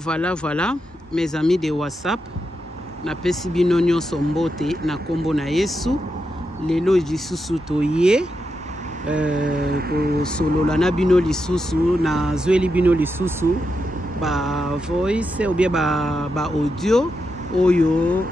Voilà, mes amis de WhatsApp. Na pesi bino nyonso mbote na kombo na Yesu. Lelo jisusu toye. Ko solola na bino lisusu na zweli bino lisusu ba voice ou bien ba audio oyo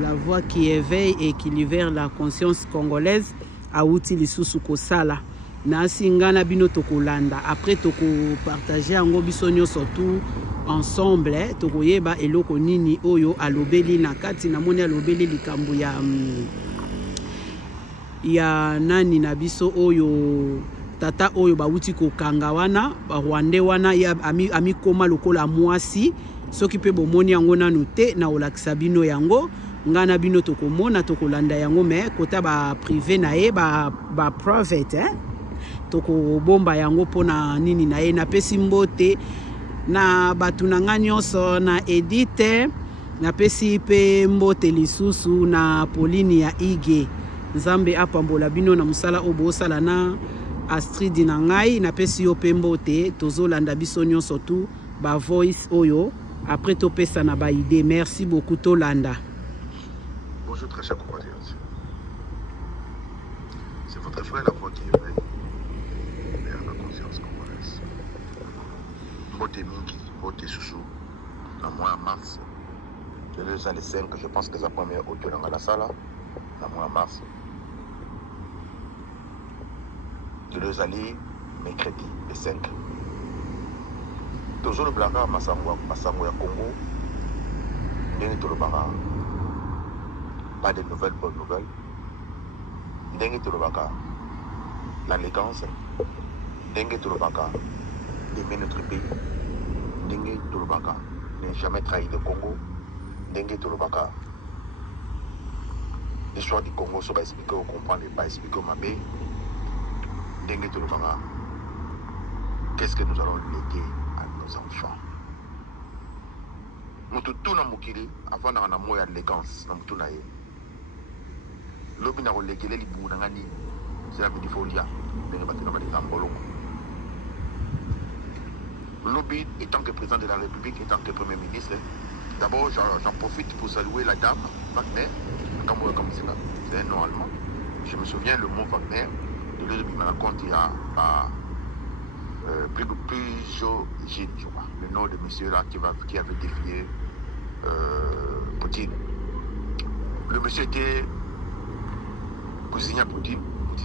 la voix qui éveille et qui libère la conscience congolaise a outi lisusu ko sala na singana bino tokolanda après toko partager ango biso nyonso surtout ensemble tokoyeba eloko nini oyo alobeli na kati na moni alobeli likambo ya nani na biso oyo tata oyo bauti kokanga wana Rwande wana ya ami koma lokola mwasi soki pe bomoni yango nanu te na olakisa bino yango ngana bino tokomona tokolanda yango me kota ba privé na ye ba private toko bomba yango pona nini na ye na pesi mbote na batu na nga nyonso na Edite na pesi pe mbote lisusu na Pauline ya Ige Nzambe apambola bino na musala obo sala na Astrid na ngai na pesi yo pe mbote tozolanda biso nyonso tu ba voice oyo après to pesa na ba idée. Merci beaucoup Tolanda. Bonjour très chers compatriotes. C'est votre frère la voix qui éveille la conscience congolaise. Mbote mingi, mbote chouchou, na mois mars. Le 2 ans les 5, je pense que c'est la première audio dans la salle, na mois mars. De 2 années, mercredi, les 5. Toujours le blaga, Massango ya Congo, Ndenge Tolobaka. Pas de nouvelles, bonnes nouvelles. Ndenge Tolobaka. L'allégance. Ndenge Tolobaka. D'aimer notre pays. Ndenge Tolobaka. Ne jamais trahi le Congo. Ndenge Tolobaka. L'histoire du Congo, ça va expliquer au comprendre, pas expliquer au mabé. Ndenge Tolobaka. Qu'est-ce que nous allons léguer à nos enfants? Nous tout na mukiri avant na moya élégance na mutuna ye. Lobi na léguer les bouts ngani. C'est la bidifolia. Ndenge batina ba ngambolo. Lobi étant que président de la République, étant que premier ministre, d'abord j'en profite pour saluer la dame Wagner. C'est un nom allemand. Je me souviens le mot Wagner. De l'autre me raconte il y a plus Gilles, je crois, le nom de monsieur là qui avait défié Poutine. Le monsieur était cousin à Poutine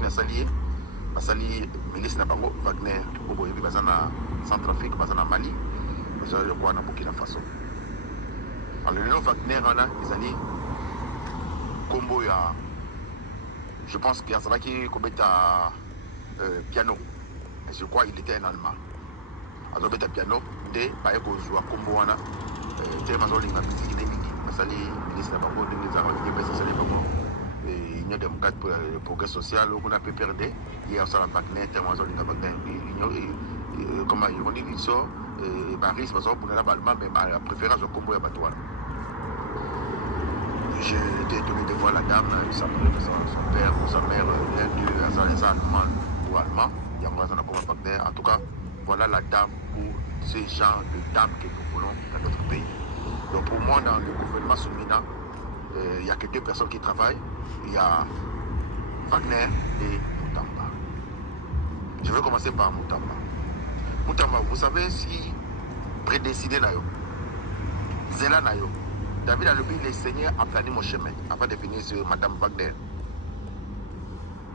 a sali milice na bango Wagner au Boyebi bazana Centrafrique bazana Mali bazana le roi na Burkina Faso. Alors le nom Wagner là les années combo ya je pense qu'il y a ça qui combat piano. Je crois qu'il était un allemand. Alors beta piano de baye ko jouer combo wana te mazoli na musique de midi basali ministre na bango de les arrangements qui pesa sali bango et il y a des cadres pour le progrès social on a PPRD il y a ça la Wagner te mazoli na Wagner comment ils ont dit ils sont Paris parce que pour la allemand mais ma préférence au combo ya batouana. J'ai été étonné de voir la dame, son père ou sa mère, les Allemands ou Allemands. En tout cas, voilà la dame ou ces gens de dames que nous voulons dans notre pays. Donc pour moi, dans le gouvernement Soumina, il n'y a que 2 personnes qui travaillent. Il y a Wagner et Moutamba. Je vais commencer par Moutamba. Moutamba, vous savez si prédestiné Nayo, Zela Nayo, David a levé les seigneurs a plané mon chemin avant de venir sur Madame Wagner.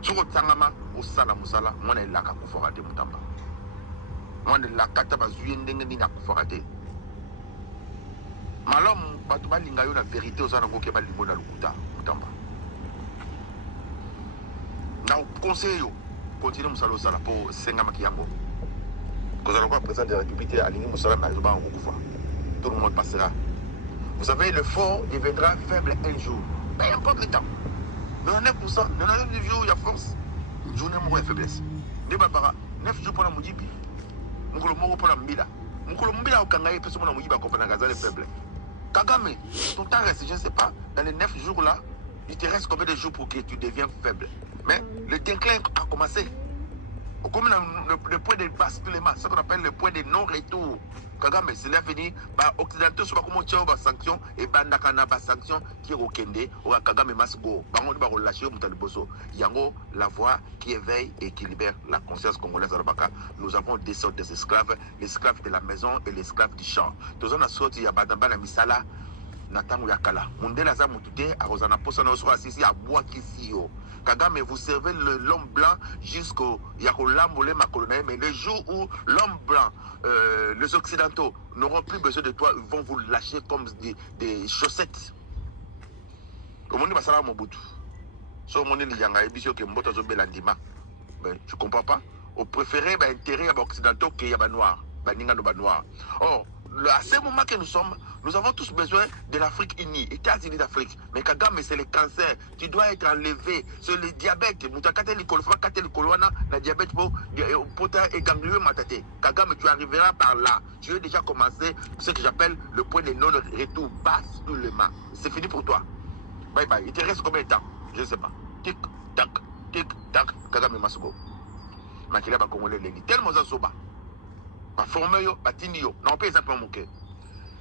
Sur le Tangama, au Sala Moussala, moi, je l'ai fait Moutamba. Moi, je l'ai fait Moutamba. Malom, Batouba Lingayo, la vérité, aux Anango qui va l'imona Lukuta, Moutamba. Dans le conseil, continuez Moussala Sala pour Sengama Kiyango. Quand on va président de la République, aligné Moussala Maïzoba en Goukoufa. Tout le monde passera. Vous savez, le fort deviendra faible un jour. Peu importe le temps. 99%, 99 jours, il y a force. Journée, il y a faiblesse. 9 jours pour la Moudibi. Nous avons pour la Mbila. Nous avons Mbila au Kangaï, parce que nous avons Moudiba comme un gazelle faible. Kagame, ton temps reste, je ne sais pas, dans les 9 jours là, il te reste combien de jours pour que tu deviennes faible. Mais le déclin a commencé. Comme le point de basculement, ce qu'on appelle le point de non-retour. Kagame, cela fini, bah, occidentaux, soit comme on ba sanction, et bandakana ba sanction, qui est au Kende, ou à Kagame Masgo, bango ba relâcher au Moutaliboso. Yango, la voix qui éveille et qui libère la conscience congolaise à Rabaka. Nous avons des sortes d'esclaves, l'esclave de la maison et l'esclave du champ. Tous on a sorti, il y a Badamba, la Misala, Natangu Yakala. Mundela za mutute, a Rosana Posa, nous sommes assis à bois qui si yo. Kagame, vous servez l'homme blanc jusqu'au Yakolamboulé Makolonais, mais le jour où l'homme blanc, les occidentaux n'auront plus besoin de toi, ils vont vous lâcher comme des chaussettes. Comment on dit ça Mobutu? So mon dit yanga ebisio ke mboto zo belandima. Ben tu comprends pas? Au préféré ba intérêt à occidentaux que ya ba noir, ba ninga no ba noir. Or à ce moment que nous sommes, nous avons tous besoin de l'Afrique unie, États-Unis d'Afrique. Mais Kagame, c'est le cancer. Tu dois être enlevé. C'est le diabète. Le diabète pour ganglion matate. Kagame, tu arriveras par là. Tu as déjà commencé ce que j'appelle le point de non-retour. Basculement. C'est fini pour toi. Bye bye. Il te reste combien de temps? Je ne sais pas. Tic, tac, Kagame Masugo. Makila ba Congolais Leni. Tellement ça soba. Ba former yo, ba tini yo. Non, pas exemple mon cœur.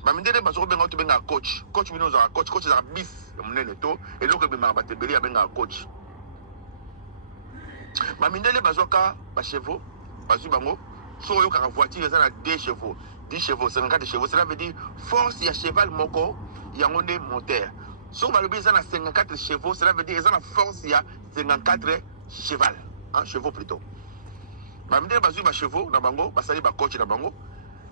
Ba mindele ba so benga to benga coach. Coach bino za coach za bis monene to et loko be ma ba tebeli benga coach. Ba mindele ba zoka ba chevaux, ba zu bango. So yo ka voiture za na 2 chevaux. 10 chevaux, 54 chevaux, cela veut dire force ya cheval moko yango nde moteur. So ba lobi za na 54 chevaux, cela veut dire za na force ya 54 cheval, hein, chevaux plutôt. Ba mindele ba zu ba chevaux na bango, ba sali ba coach na bango.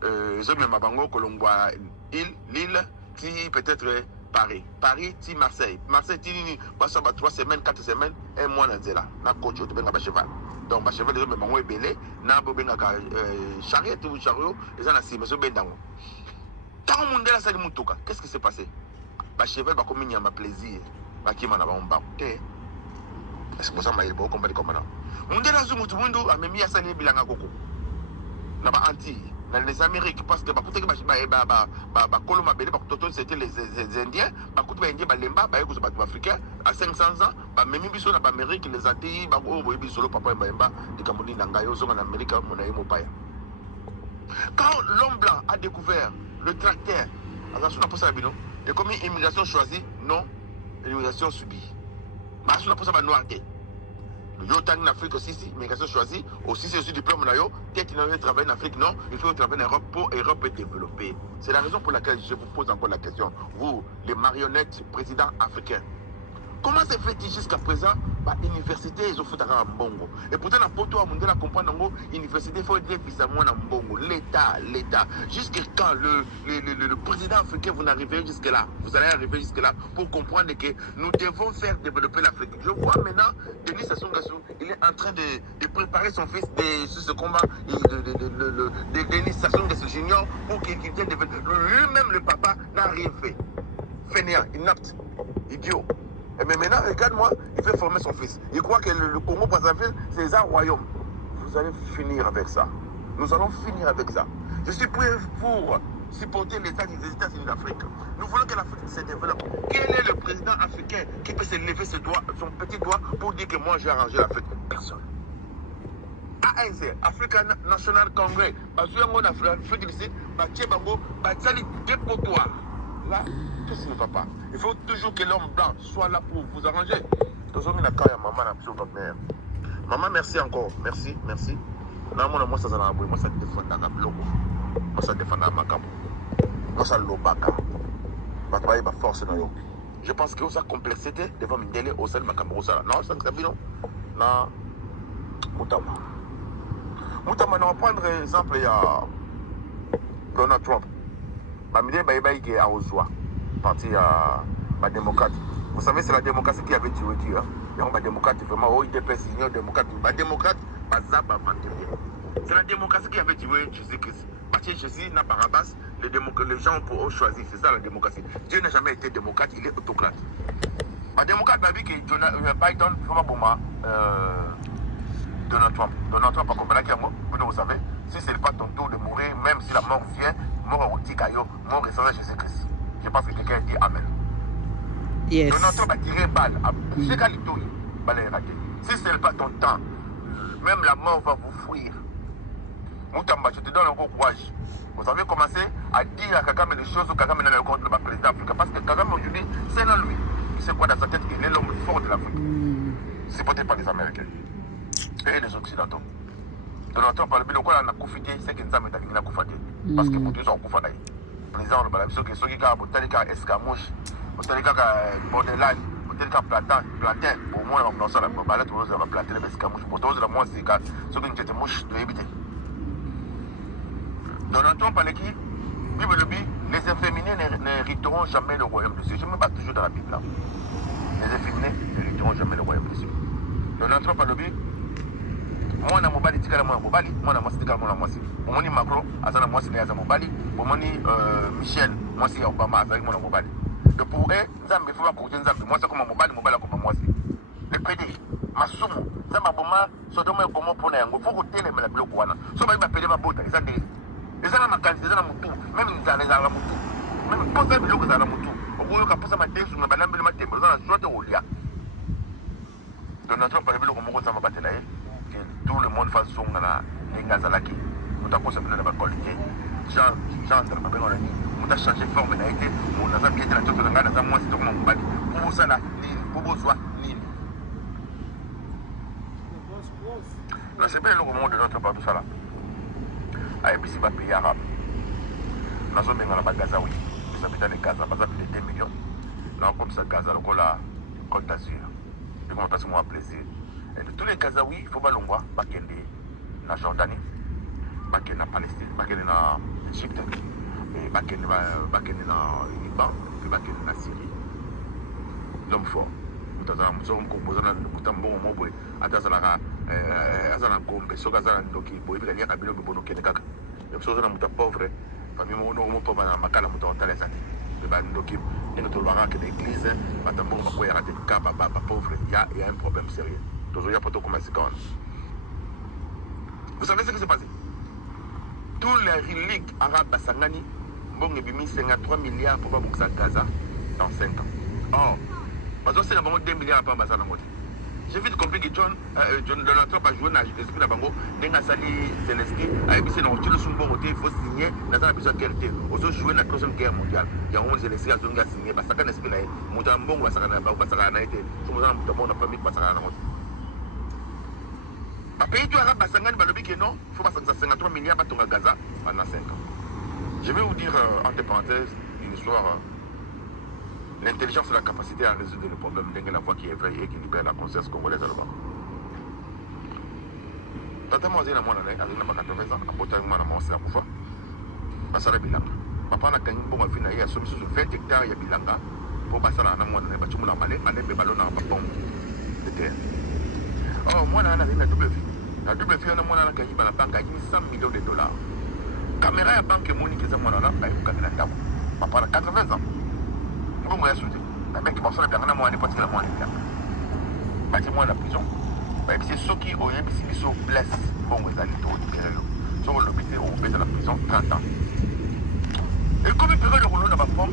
Ils ont même bango Colombois, Lille, ti peut-être Paris. Paris, ti Marseille. Marseille, ti nini, passe ba 3 semaines, 4 semaines, 1 mois na zela. Na coach, tu benga ba cheval. Donc ba cheval, ils ont même bango ebele, na bo benga ka charrette ou chariot, ils ont na si, mais bendango. Tant monde là ça mutuka, qu'est-ce qui s'est passé? Ba cheval ba comme nyamba plaisir, ba kima na ba mba. Est-ce que ça m'a ébo comme comment non? Monde là zo mutu mundo a memi asali bilanga koko. Na ba anti dans les Amériques, parce que c'était les Indiens, les Indiens, les Africains, à 500 ans, même si on a l'Amérique, les Atis, quand l'homme blanc a découvert le tracteur, et comme une immigration choisie, non, l'immigration subie. Mais on a pour ça noir. Le en Afrique aussi, immigration choisie, aussi c'est aussi diplôme nayo, peut-être qu'il travailler en Afrique, non, il faut travailler en Europe pour Europe développer. C'est la raison pour laquelle je vous pose encore la question, vous, les marionnettes présidents africains. Comment se fait-il jusqu'à présent, bah, université, ils ont fait un bongo. Et pourtant, la poto à monde la comprendre, université, il faut être bizarrement en bongo. L'État. Jusqu'à quand le président africain, vous n'arrivez jusque-là, vous allez arriver jusque-là pour comprendre que nous devons faire développer l'Afrique. Je vois maintenant, Denis Sassou Nguesso, il est en train de préparer son fils sur ce combat de Denis Sassou Nguesso Junior pour qu'il vienne développer. Lui-même, le papa, n'a rien fait. Fainéant, inapte, idiot. Mais maintenant, regarde-moi, il fait former son fils. Il croit que le Congo Brazzaville, c'est un royaume. Vous allez finir avec ça. Nous allons finir avec ça. Je suis prêt pour supporter l'État des États-Unis d'Afrique. Nous voulons que l'Afrique se développe. Quel est le président africain qui peut se lever son petit doigt pour dire que moi j'ai arrangé l'Afrique? Personne. ANC, African National Congress, Afrique du Sud, dépotoir. Là, qu'est-ce qui ne va pas? Il faut toujours que l'homme blanc soit là pour vous arranger. Maman, merci encore. Merci. Moi, ça défend dans la bloc. Moi, ça défend dans ma capo. Moi, ça l'obaka. Ma travail, ma force. Je pense que ça complexité devant me délai au sein de ma caméra. Non, ça ne s'est pas. Non. Moutama, on va prendre exemple, il y a Donald Trump. Qui est à Ozoa, parti à la démocrate. Vous savez, c'est la démocratie qui avait tué. Il y a un démocrate vraiment, il était senior démocrate. La démocrate, c'est la démocratie qui avait tué Jésus-Christ. Parce que Jésus n'a pas rabasse, les gens ont choisi. C'est ça la démocratie. Dieu n'a jamais été démocrate, il est autocrate. La démocrate m'a dit que Biden, Donald Trump a compris vous savez, si ce n'est pas ton tour de mourir, même si la mort vient, mort au Tikayo, mort restera Jésus-Christ. Je pense que quelqu'un dit Amen. Yes. Donald Trump a tiré balle, à Chegalito, balle raté. Si ce n'est pas ton temps, même la mort va vous fuir. Moutamba, je te donne encore courage. Vous avez commencé à dire à Kagame les choses au Kagame dans le compte de ma président africain. Parce que Kagame aujourd'hui, c'est là lui. Il sait quoi dans sa tête, il est l'homme fort de l'Afrique. C'est porté par les Américains et les Occidentaux. Donald Trump, le quoi on a profité, c'est que nous avons profité. Parce que pour tous on profite. Le président, le balabisson, qui est qui a un escamouche, qui a un borderline, qui a un plantain, au moins on a un balai, on a planté les escamouches. Pour tous, la moins c'est que ceux qui ont été mouches de éviter. Donald Trump, Bible le dit, les inféminés n'hériteront jamais le royaume de Dieu. Je me bats toujours dans la Bible là. Les inféminés n'hériteront jamais le royaume de Dieu. Donald Trump a dit, moi, je suis mobali, moi, je suis mobali. Macron, Azana moi, c'est mobali. Michel, moi, c'est Obama, c'est mobali. De pour eux, Zambé, il faut pas courter Zambé. Moi, c'est comme mobali, comme moi. Le PD, Masumo, Zambaboma, Sodoma, comment pour n'ayant. Il faut courter les blocs. So, il va payer ma botte. Les gens ma qualité, les gens ma tout. Même les gens ma tout. Même pour ça, les gens ma tout. Au bout de ça, ma tête, sur ma balade, ma tête, les gens la joie de Olia. Donald Trump a vu le comment ça va battre là. Tout le monde fasse son Ngazalaki. Nous avons posé la qualité. Jean, nous avons changé de forme. Nous avons bien la chose de la gamme. Moi, c'est comme un bali. Pour ça, pour besoin, c'est bien le moment de notre part, tout ça là. ABC va payer arabe. Nous avons bien la Gaza, oui. Nous avons bien Gaza, nous avons 2 millions. Nous avons comme ça Gaza, nous avons la Côte d'Azur. Nous avons un plaisir. Et de tous les Gazaouis, il faut pas l'on voir, pas qu'il y ait la Jordanie, pas qu'il y ait la Palestine, pas qu'il y ait l'Égypte, pas qu'il y ait le Liban, pas qu'il y ait la Syrie. L'homme fort. Nous avons composé dans le Boutambo, au Moboué, à Tazala, à Zanangombe, sur Gazan, donc il faut y aller à Kabilo, mais bon, Kenekak. Les choses sont pauvres, famille, mon pauvre, ma cala, mon temps, les années. Le Bandoki, il y a que l'église, Matambo, il y a des cas, pauvres, il y a un problème sérieux. Vous savez ce qui s'est passé? Tous les ligues arabes à Sangani, bon, ils ont mis 53 milliards pour pas boucler Gaza dans 5 ans. Or, parce que c'est vraiment 2 milliards pour Gaza dans le monde. J'ai vite compris que Donald Trump a joué dans l'esprit de Bango, Nenga Sali Zelensky, a émis dans le Sumbo, il faut signer, dans la besoin de guerre. Aussi jouer dans la Troisième Guerre mondiale. Il y a un moment Zelensky a signé, parce que l'esprit est Moutambon, parce que a été, tout le monde n'a pas mis, parce que le pays du arabe, non, il faut pas 53 milliards à Gaza pendant 5 ans. Je vais vous dire, entre parenthèses, une histoire. L'intelligence et la capacité à résoudre le problème de la voix qui éveille et qui libère la conscience congolaise là-bas. Tata moi j'ai la moine avec la 80 ans, à Botagne moi la c'est la Koufa. Basala Bilanga. Papa n'a gagné bon vie na ya somme sur 20 hectares ya Bilanga pour basala na moine na batumu la malé be ballon na papa de terre. Oh moi na la double vie. La double vie na moine na gagné la banque a gagné 100 millions de dollars. Caméra ya banque Monique za moine na ba ko kana ndabo. Papa na 80 ans. Moi, je suis un mec qui m'a sorti de la moine, parce que la moine est là. Bâtiment la prison. C'est ceux qui ont été blessés. Bon, ils allaient tout libérer. Ceux qui ont été dans la prison 30 ans. Et comme il peut le rouleau dans ma forme,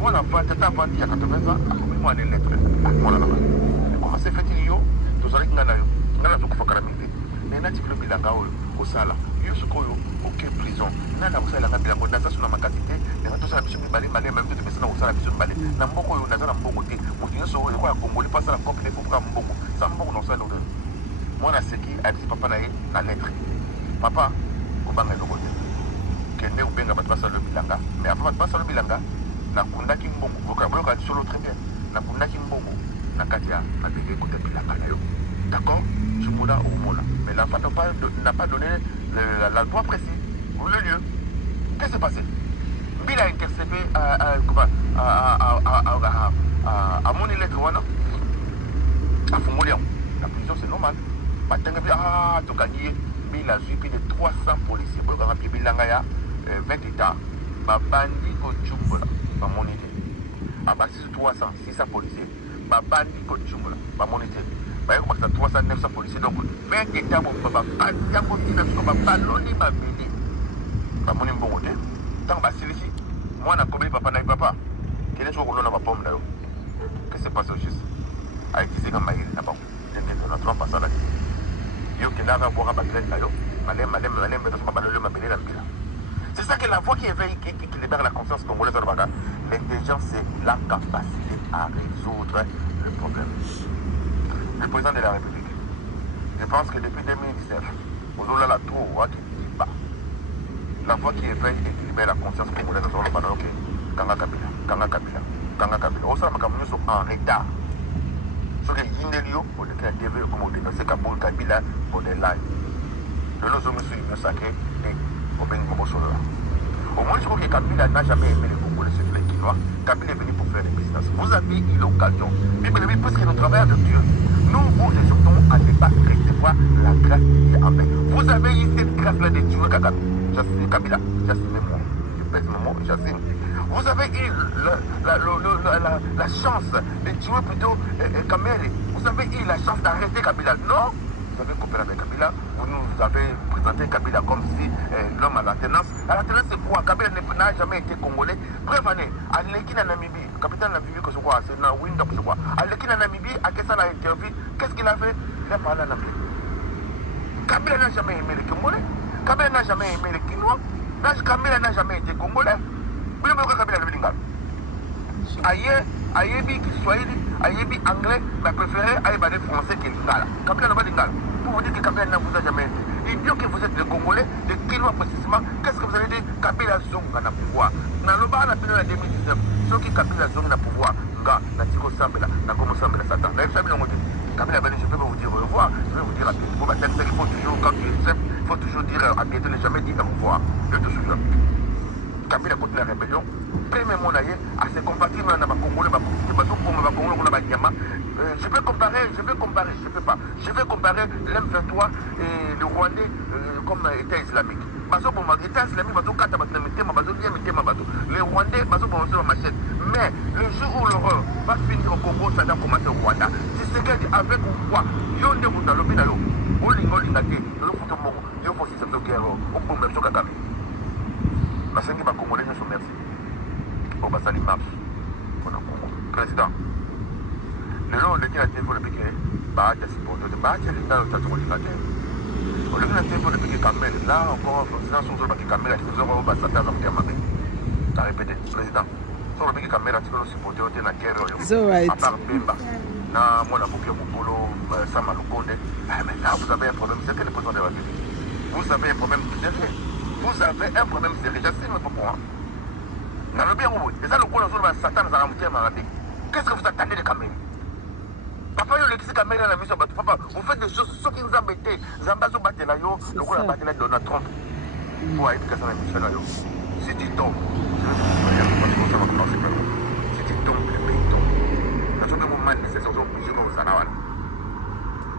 moi, la femme, tata avant il y a 80 ans, a commis moi des lettres. Moi, là-bas. Et comment c'est fait-il, yo? Tout ça, il y a un truc qui fait calamité. Mais il y a un petit peu de bilanga au sala. Yo, ce qu'on aucune prison. Il y a un peu de bilanga. Dans ça, sur la macatité, il y a tout ça, la balé, même de personnes au sala, balé. Namboko, il y a un bon côté. Moutiné, sur le roi Congolais, passe à la copie, il faut prendre un bon. Ça me bon dans ça, nous deux. Moi, là, c'est qui a dit papa, la lettre. Papa, au bang, le côté. Kende ou benga, pas ça le bilanga. Mais avant, pas ça le bilanga. Na kunda kimbongo. Vocabulaire, on a dit solo très bien. Na kunda kimbongo. Na katia, na bébé côté bilanga. D'accord? Je m'en au monde. Mais l'enfant n'a pas donné l'endroit précis ou le lieu. Qu'est-ce qui s'est passé? Bill a intercepté à mon lettre, à Fumolian. La prison, c'est normal. Ah, tu gagnes. Bill a suivi de 300 policiers. Pour le Bill Langaya, 20 états. Babandi Kochumbola, à mon idée. À base de 300, 600 policiers. Babandi Kochumbola, à mon idée. Bah, il y a 300, 900 policiers. Donc, 20 états, on va pas ballonner ma béni. Bah, mon bon côté. Tant que c'est ici, moi, on a commis papa, n'a papa. Quel est ce qu'on a pas pomme là? Qu'est-ce qui se passe au juste? A utilisé comme maïs là-bas. On a 3 passages là. C'est ça que la voix qui éveille, qui libère la conscience congolaise. L'intelligence, c'est la capacité à résoudre le problème. Le président de la République, je pense que depuis 2019, aujourd'hui, la tour, qui dit pas. La voix qui éveille et qui libère la conscience congolaise. Kanga Kabila. On sait que nous sommes en retard. Ce qui est Yindelio, pour lequel il devait dénoncer Kabila pour des lives. Le nom de M. Sacré et Oben Momosola. Au moins, je crois que Kabila n'a jamais aimé les Congolais, c'est vrai qu'il doit. Kabila est venu pour faire des business. Vous avez eu l'occasion. Mais puisque nous travaillons avec Dieu, nous vous exhortons à ne pas recevoir la grâce qui est avec. Vous avez eu cette grâce-là de tuer Kabila. J'assume moi. Je pèse mon mot, j'assume. Vous avez eu la chance de tuer plutôt Kamere. Vous avez eu la chance d'arrêter Kabila. Non, vous avez coopéré avec Kabila. Vous nous avez présenté Kabila comme si l'homme à l'alternance. À l'alternance, c'est quoi? Kabila n'a jamais été congolais. Bref, année, à l'équipe en Namibie, capitaine Namibie, que c'est quoi? C'est dans Windhoek, c'est quoi? À l'équipe en Namibie, à Kessa l'a interviewé, qu'est-ce qu'il a fait? Il a parlé en anglais. Kabila n'a jamais aimé les Congolais. Kabila n'a jamais aimé les Kinois. Kabila n'a jamais été congolais. Mais pourquoi Kabila le Lingala? Ayebi Kiswahili, Ayebi anglais, ma préférée, Ayebi français qui est Lingala. Kabila n'a pas Lingala. Pour vous dire que Kabila ne vous a jamais été. Idiot que vous êtes des Congolais, des Kinois précisément, qu'est-ce que vous allez dire? Kabila Zonga n'a pouvoir. Dans le bar, on a 2019, ceux qui Kabila Zonga n'a pouvoir, na Tiko Sambela, na Gomo Sambela Satan. Là, vous savez, Kabila, je peux vous dire au revoir, je vais vous dire à bientôt. Il faut toujours, quand tu es chef, il faut toujours dire à bientôt, ne jamais dire au revoir. Je te souviens. Kabila contre la rébellion, premièrement, à ses compatriotes, je peux comparer, je peux pas. Je vais comparer l'M23 et le Rwandais comme État islamique. État islamique, les Rwandais, mais le jour où l'horreur va finir au Congo, ça va commencer au Rwanda. C'est ce qu'elle dit avec ou quoi. Yonde Boutalo, Binalo, Olingo Lingate, le Foutomo, Yofosi, c'est le guerre, au Bombe, sur Kagame. Basengi ba Congolais nous merci. Au Basali Maps. Président. Le long de la téléphone le piqué, bah tu supportes, bah tu es là au tatu de au lieu de la téléphone le piqué Kamel, là encore président sur le piqué Kamel, ils ont au Basata dans le Amérique. T'as répété, président. Sur le piqué Kamel, tu peux le supporter au na guerre. À part Bemba. Na moi la bouquet Mopolo, Sama Lukonde. Mais là vous avez un problème, c'est que le président de la République. Vous avez un problème de sérieux. Vous avez un problème sérieux, j'assume pas pour moi. Dans le bien, et ça, le coup, on va Satan dans la moitié marathé. Qu'est-ce que vous attendez de Kamel? Papa, il y a le Kamel dans la mission. Papa, vous faites des choses, ceux qui nous embêtent. Zambazo Batelayo, le coup, la bataille de Donald Trump. Pour aller casser la mission là. Si tu tombes, ça va commencer par là. Si tu tombes, le pays tombe. Dans ce moment, c'est ça, vous obligez que vous en avez.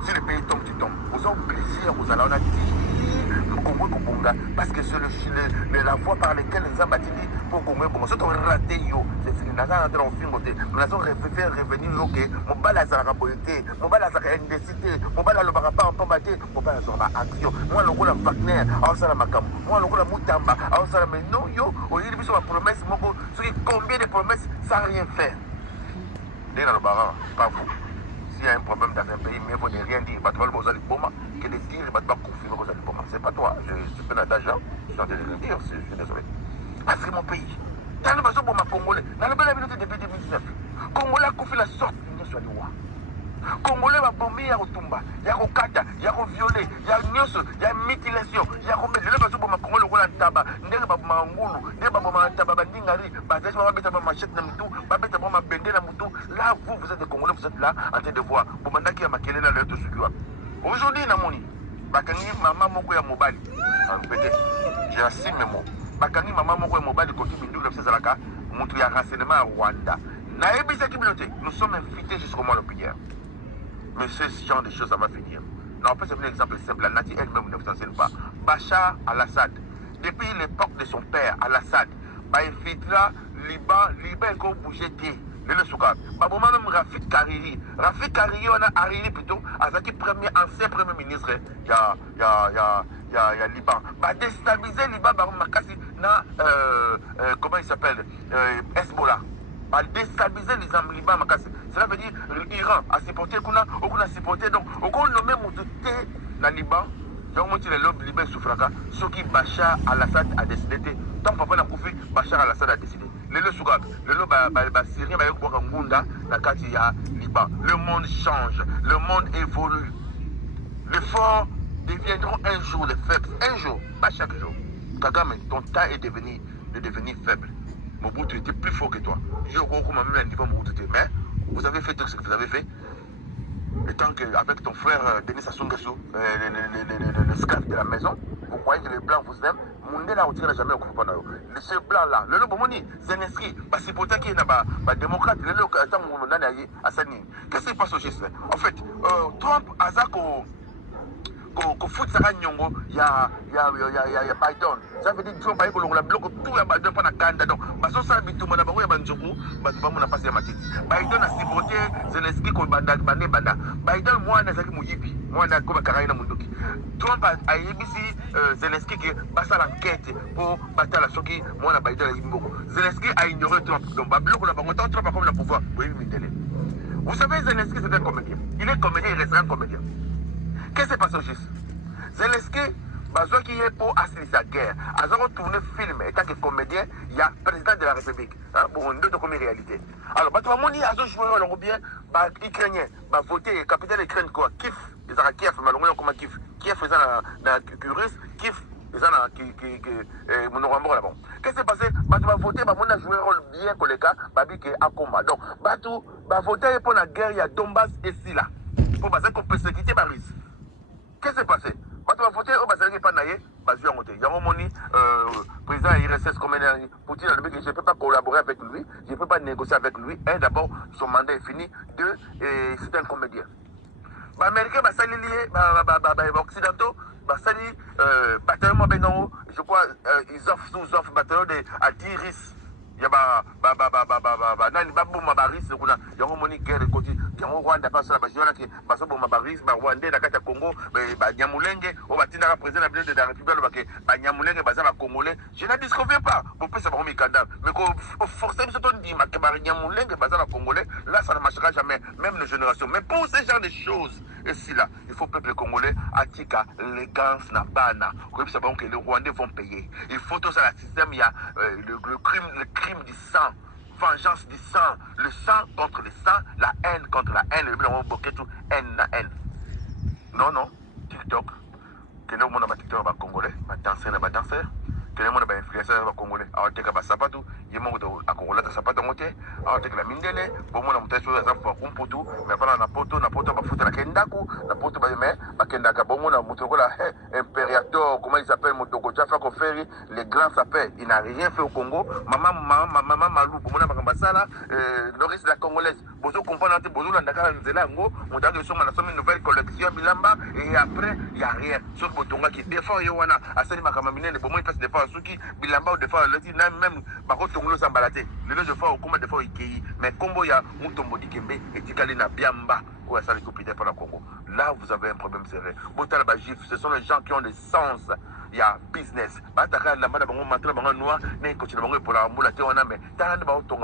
Si le pays tombe, tu tombes. Vous avez plaisir, vous allez en dire. Parce que c'est la voie par laquelle les gens bâtissent pour Congo. Si tu as raté, c'est ce n'a pas entré en film. Nous avons fait revenir mon bal à la raboté, mon bal à la indécité, mon bal à le barapa en combatté, mon bal à la action. Moi, le rôle de Wagner, à Osalamacam, moi, le rôle de Moutamba, à Osalam. Mais non, yo, au lieu de faire ma promesse, combien de promesses sans rien faire? Dès dans le baran, pas vous. S'il y a un problème dans un pays, mais il faut ne rien dire. Que de dire, il ne va pas confirmer que vous allez pas. C'est pas toi. Je suis d'argent. Je suis en train de le dire. Je suis désolé. Parce que mon pays, dans le besoin pour ma Congolais, dans le bel avenir depuis 2019, Congolais a confié la sorte d'une soit du roi. Congolais va bomber, il y a Otumba, il y a Okata, il y a violé, il y a Nyoso, il y a mutilation, il y a Romé. Je ne sais pas si ma Congolais ou la taba, n'est pas ma ngoulou, n'est pas ma taba, bandingari, basé sur ma machette na mutu, babette ma bende na mutu. Là, vous êtes des Congolais, vous êtes là en train de voir. Bomandaki a maquillé là, le Sukuwa. Aujourd'hui, Namoni, Bakangi maman moko ya mobali. J'assume mes mots. Bakangi maman moko ya mobali côté Mindu le Césaraka, montre ya renseignement à Rwanda. Naebisa communauté, nous sommes invités jusqu'au mois de prière. Mais ce genre de choses, ça va finir. Non, en fait, c'est un exemple simple. La Nati elle-même ne s'enseigne pas. Bachar al-Assad, depuis l'époque de son père, al-Assad, Baïfitra, Liban est encore bougé. Le Souka. Baboma même Rafik Kariri, on a Hariri plutôt, Azaki ancien premier ministre, il y a Liban. Va déstabiliser Liban, Makasi, comment il s'appelle, Hezbollah. Va déstabiliser les hommes Liban, Makasi. Cela veut dire l'Iran a supporté, on a supporté, donc, on nommé Moutoute, na Liban, donc moi, tu les lobes Liban souffraka, ce qui Bachar al-Assad a décidé, tant papa n'a pas fait, Bachar al-Assad a décidé. Le Sougab, le Syrien, il y a Liban. Le monde change, le monde évolue. Les forts deviendront un jour les faibles, un jour, pas chaque jour. Kagame, ton temps est de devenir faible. Mobutu était plus fort que toi. Je crois qu'on m'a mis un niveau Mobutu, mais vous avez fait tout ce que vous avez fait. Et tant qu'avec ton frère Denis Sassou Nguesso, l'esclave de la maison, vous croyez que les blancs vous aiment, Mundé là, on ne jamais au groupe. Ce blanc-là, le Lobomoni, Zelensky, c'est pour ça qu'il y a des démocrates, le qu'est-ce qui se passe au geste? En fait, Trump, Azako, qu'on fout ça nyongo, il y a Biden. Ça veut dire que Trump a bloqué tout le Biden pendant Canada. Donc, parce que ça a tout le monde a banjoku, parce que on a passé ma tête. Biden a supporté Zelensky comme banda. Biden moi n'a zaki muyibi, moi n'a comme Karaina Mundoki. Trump a ébisi Zelensky qui passe à l'enquête pour battre la choquée. Moi n'a Biden a beaucoup. Zelensky a ignoré Trump. Donc, bloqué la banque. Trump a comme le pouvoir. Vous savez, Zelensky c'est un comédien. Il est comédien, il restera un comédien. Qu'est-ce qui s'est passé au juste? Zelensky, besoin qu'il y ait pour assister sa guerre. À ce retourné film, étant que comédien, il y a président de la République. Pour une autre réalité. Alors, tu vas me dire, à ce joueur, alors bien, Ukrainien, voter, capitaine Ukraine, quoi, Kiev, ils ont Kiev, malheureusement, comme Kiev. Kiev, ils ont la Curus, Kiev, ils ont mon là-bas. Qu'est-ce qui s'est passé? Tu vas voter, on a joué un rôle bien que les gars, qui est à combat. Donc, tu vas voter pour la guerre, il y a Donbass et Silla. Pour qu'on peut se quitter Paris. Qu'est-ce qui s'est passé? Quand tu vas voter, on va se faire naïe, il y a un moment, président IRSS, comme Poutine, je ne peux pas collaborer avec lui, je ne peux pas négocier avec lui. Un, d'abord, son mandat est fini. Deux, c'est un comédien. Les Américains, les Occidentaux, bataillon, je crois, ils offrent sous-offrent bataillon à 10 risques. Il y a nani babuma baris kuna yango moni guerre koti yango Rwanda passe la bajiona ki baso boma baris ba Rwanda na kata Congo ba Nyamulenge o batinda ka président de la République ba ke ba Nyamulenge baza ba Congolais. Je ne disconviens pas. Vous pouvez savoir mi kanda mais ko forcer ce ton dit ma ke ba Nyamulenge baza ba Congolais là ça ne marchera jamais même nos générations. Mais pour ce genre de choses ici là, il faut peuple congolais atika l'élégance na bana. Comme ça que les Rwandais vont payer. Il faut tout ça le système il y a le crime du sang, vengeance du sang, le sang contre le sang, la haine contre la haine, le blanc bloqué tout haine na haine. Non, non, TikTok, que le monde a TikTok va congolais, va danser na va danser, que le monde a influenceur va congolais, alors que va sapatou, il manque à congolais ta sapato monté, alors que la mindele, bon mon a monté sur les enfants pour tout, mais voilà na poto va foutre la kendaku, na poto va mais va kendaka bon mon a monté la impérator, comment il s'appelle Motoko Jaffa Koferi, les grands s'appellent, il n'a rien fait au Congo, maman Malou, bon mon a makambasala, le reste de la congolaise, bozo comprendre bozo na ndaka nzela ngo, on a une nouvelle collection bilamba et après il y a rien, sauf Botonga qui défend Yowana, Asani makamamine, bon moi il passe défend Suki, bilamba ou défend le dit même bako tongolo sambalate, le de fois au combat de fois Ikei, mais Combo ya Mutombo Dikembe et Tikali na Biamba. Ça les copies pour le Congo. Là, vous avez un problème sérieux. Ce sont les gens qui ont des sens. Il y a business. La noir, mais continue pour la moula théona, mais t'as un poto,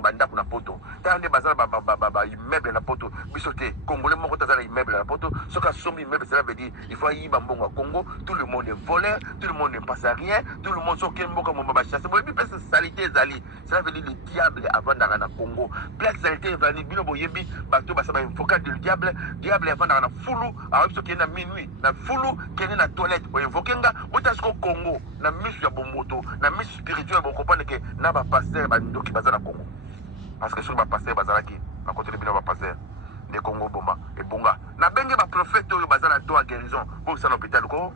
t'as un immeuble la poto, bisoté, Congolais, mon côté, immeuble la poto, ce qu'a sommi immeuble, cela veut dire il faut y aller au Congo, tout le monde est voleur, tout le monde ne passe à rien, tout le monde sort comme Mboka chasse. C'est salité, Zali. Cela veut dire le diable avant d'aller au Congo. Place salité, Vani, Bino Boyebi, Bato, Basaba, focal du diable avant d'aller au Foulou, alors ce qui est à minuit, na Foulou, qui est dans la toilette, ou invoquenga, ou t'as Congo, na mission ya bomboto, na mission spirituelle, vous comprenez que na ba pasteur ba ndoki baza na Congo. Parce que sur ba pasteur bazala ki, na côté de bino ba pasteur de Congo bomba et bonga. Na bengue ba prophète oyo baza na don à guérison, pour ça l'hôpital ko.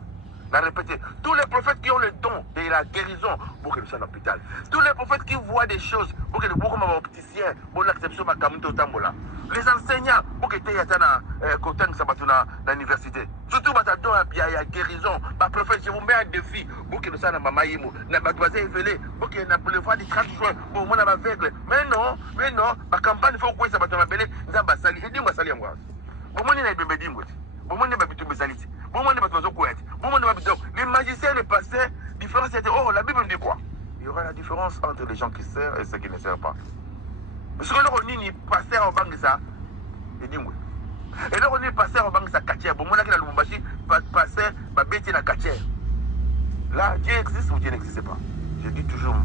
Na répéter, tous les prophètes qui ont le don de la guérison pour que nous soyons à l'hôpital. Tous les prophètes qui voient des choses pour que nous soyons opticiens, pour l'acception de Kamuto Tambola. Les enseignants pour que tu aies côté de l'université. Surtout il y a guérison. Ma prophète, je vous mets un défi pour que nous soyons à Mamaïmo. Nous avons pour que nous le voir du 30 juin pour moi aveugle. Mais non, la campagne faut que ça va te appeler. Nous avons sali. Et dis-moi sali moi. Pour moi, il y a des bébés d'Ingoti. Pour moi, il y a des bébés les magiciens, les pasteurs, différence c'était, oh, la Bible dit quoi? Il y aura la différence entre les gens qui servent et ceux qui ne servent pas. Parce que là, on dit, pasteur en banque de ça, et dis-moi. Et là, on est passé à Banque Sakatière. Bon, moi, là, qui a le Mumbashi, passé, ma bête est la Katière. Là, Dieu existe ou Dieu n'existe pas? Je dis toujours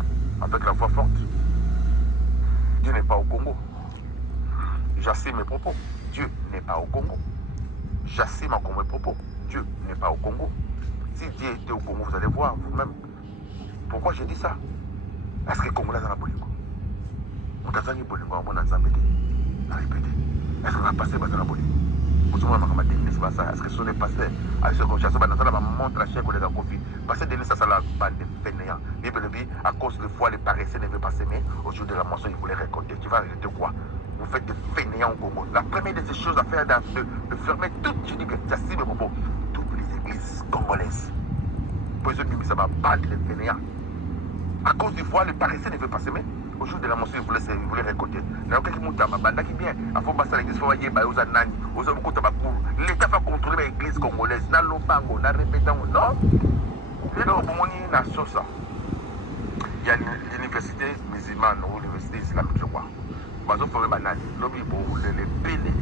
avec la voix forte, Dieu n'est pas au Congo. J'assume mes propos. Dieu n'est pas au Congo. J'assume encore mes propos. Dieu n'est pas au Congo. Si Dieu était au Congo, vous allez voir vous-même. Pourquoi je dis ça? Est-ce que le Congo là dans la Bolingo? On t'a dit Bolingo, on a zambé. On a répété. Est-ce qu'on va passer dans la Bolingo? Est-ce que ce n'est pas passé? À ce qu'on cherche, on montre la chair qu'on les a confiés. Parce que Denis, ça, ça la bande de fainéants. À cause de foi, les paresseux ne veulent pas s'aimer. Au jour de la moisson, ils voulaient récolter. Tu vas arrêter quoi? Vous faites des fainéants au Congo. La première de ces choses à faire, de fermer toutes, je dis bien, j'assume mes propos, toutes les églises congolaises. Pour eux, ça va bande de fainéants. À cause du foi, les paresseux ne veulent pas s'aimer. Au jour de la moisson, ils voulaient récolter. L'État va contrôler l'église congolaise. Non. Il y a l'université musulmane ou l'université islamique, je crois. Ils ont formé banane. L'objet pour les pélés.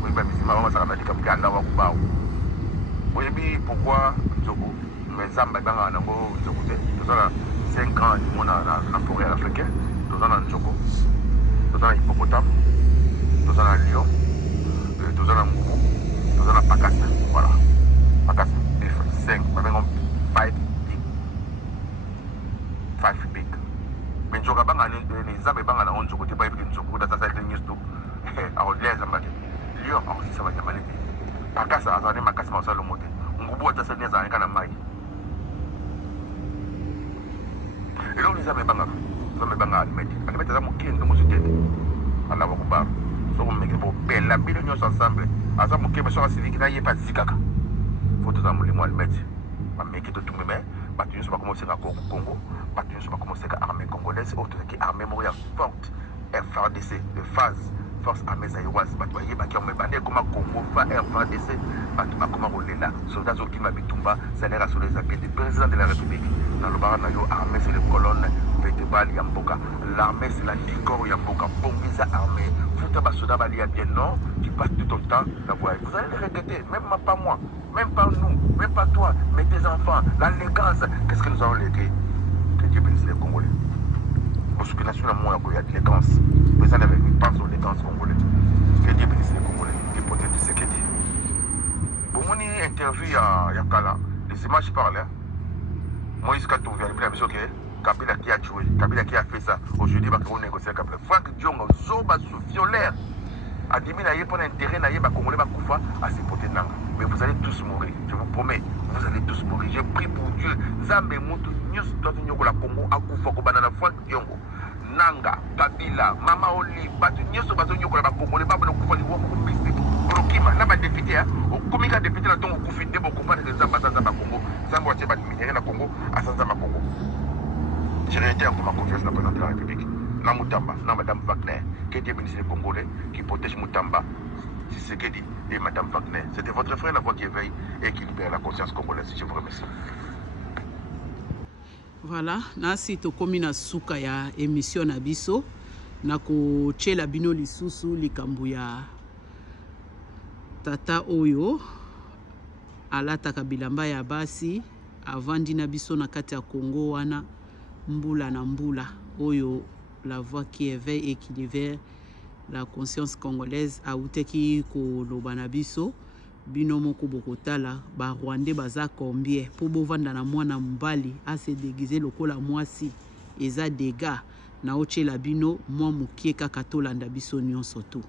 Oui, les musulmans, on va dire comme Allah wa oui, pourquoi Nzoko? Mes âmes, ils ont 5 ans dans la forêt africaine. Nous avons un Nzoko, nous avons un hippopotame, nous avons un lion, nous avons un moumou, nous avons un pakasa. Voilà. Pakasa, 5, nous avons 5 big. 5 big. Mais nous avons les abeilles dans un Nzoko, tu peux dire Nzoko, dans sa ligne tout. Alors, les abeilles, lion, aussi ça va y aller. Pakasa, ça va être Makasa, ça va le monter. Moumou, ça va être un canamaï. Et là, les abeilles, nous avons alimenti za mokende mozitete ala wakuba so meke bo bella bino nyonso ensemble aza mokebe so asiviki na yepa zikaka foto za mulimo alimenti ameke to tumeme batu nyonso bakomosa ka Congo batu nyonso bakomosa ka armée congolaise autre que armée moya forte FARDC de phase force armée zaïroise batu yeba ki on bande comme Congo fa FARDC batu bakoma rolela soldats au Kima Bitumba salaire sur les appels du président de la République dans le bar na yo armée c'est les colonnes l'armée c'est la licor Yamboka, Bombiza armée, Fouta Basoda Balia bien non, tu passes tout ton temps la voix. Vous allez les regretter, même pas moi, même pas nous, même pas toi, mais tes enfants, l'allégance, qu'est-ce que nous avons légué? Que Dieu bénisse les Congolais. Parce que nation l'amour, il y a de l'élégance. Vous en avez une pense aux élégances congolaises. Que Dieu bénisse les Congolais, qui protège ce qu'il dit. Pour mon interview, il y a Kala, les images parlent. Moïse Katou vient de dire que Kabila qui a tué, Kabila qui a fait ça. Aujourd'hui, il va négocier avec Kabila. Franck Diongo, Zoba sous violaire. A dit qu'il a pas d'intérêt, il va Congolais, à ses potés de langue. Mais vous allez tous mourir, je vous promets. Vous allez tous mourir. J'ai pris pour Dieu. Zambé Moutou, Nyos, Dovinyogo, la Congo, Akoufa, Kobanana, Franck Diongo. Nanga, Kabila, Mama Oli, Batu, Nyos, Bazonyogo, la Congolais, Babano Koufa, Liwo, Bistik. Brokima, n'a pas député, au comité député, la Tongo Koufi, Debo, Koufa, de Zamba, Zamba, Congo, Zamba, Teba, Minéré, la Congo, à Zamba, Congo. J'ai réitéré encore ma confiance dans le président de la République. Dans Moutamba, dans Mme Wagner, qui était ministre des Congolais, qui protège Moutamba. C'est ce qu'elle dit, et Mme Wagner. C'était votre frère, la voix qui éveille et qui libère la conscience congolaise. Je vous remercie. Voilà, nasi tokomi na suka ya émission na biso na ko tchela bino lisusu likambu ya tata oyo alataka bilamba ya basi avandi na biso na kati ya Congo wana mbula na mbula oyo la voix qui éveille et qui libère la conscience congolaise auteki ko loba na biso bino moko bokotala ba Rwandais baza combien po bovanda na mwana mbali ase déguiser lokola mwasi eza dégâts na ochela bino mwa mukie kaka tolanda biso nyonso tu.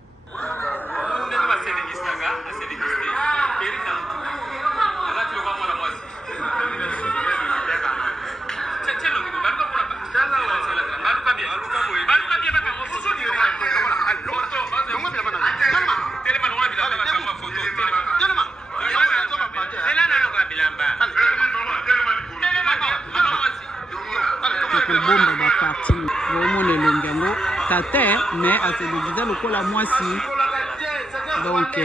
Bombe ba parti vraiment le longango tata mais a fait déjà le cola mwasi donc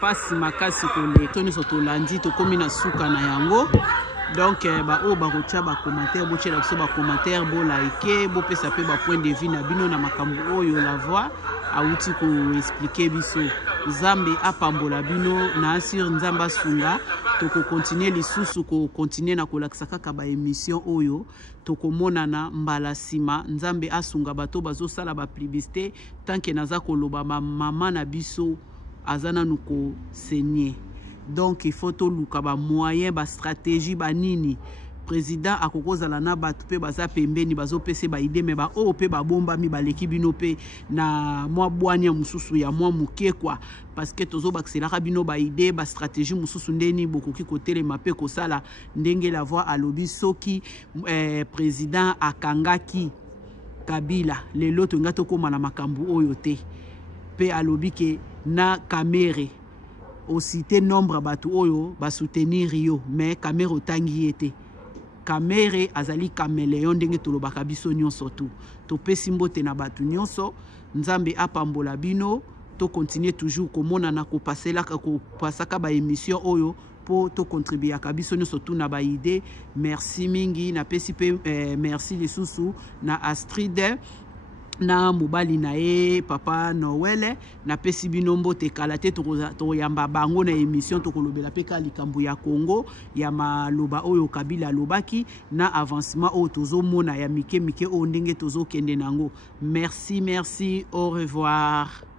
passe makasi ko le toni soto landi to komi na suka na yango Donc o ba rocha ba commentaire bo tshela biso ba commentaire bo like bo pesa pe ba point de vue na bino na makambo oyo la voix auti ko expliquer biso Nzambe apambola bino na assure Nzamba sunga to ko continuer lisusu ko continuer na kolakisa kaka ba émission oyo to ko monana mbala sima Nzambe asunga bato bazo sala ba publicité tant que naza koloba mama na biso azana nuko saigner. Donc il faut tout luka ba moyen ba stratégie ba nini président akokoza la na batu pe baza pembeni bazo pese ba idée mais ba o pe ba bomba mi ba leki bino pe na mwa bwanya mususu ya mwa muke kwa parce que tozo bakselaka bino ba idée ba stratégie mususu ndeni bokoki kotele mape ko sala ndenge la voix alobi soki président akangaki Kabila lelo to ngato koma na makambu oyo te pe alobi ke na kamere au cité nombre batu oyo ba soutenir yo mais kamere otangi ete kamere azali caméléon ndenge tolobaka biso nyonso to pesi mbote na batu nyonso Nzambe apambola bino to continuer toujours komona na kopasaka ba émission oyo po to contribuer ka biso nyonso tu na ba idée. Merci mingi na pesi pe merci lisusu na Astrid na mobali na ye papa Noël na pesi binombo te kala te to yamba bango na émission to kolobela pe ka likambo ya Congo ya maloba oyo Kabila lobaki na avancement o tozo mona ya mike o ndenge tozo kende nango. Merci, au revoir.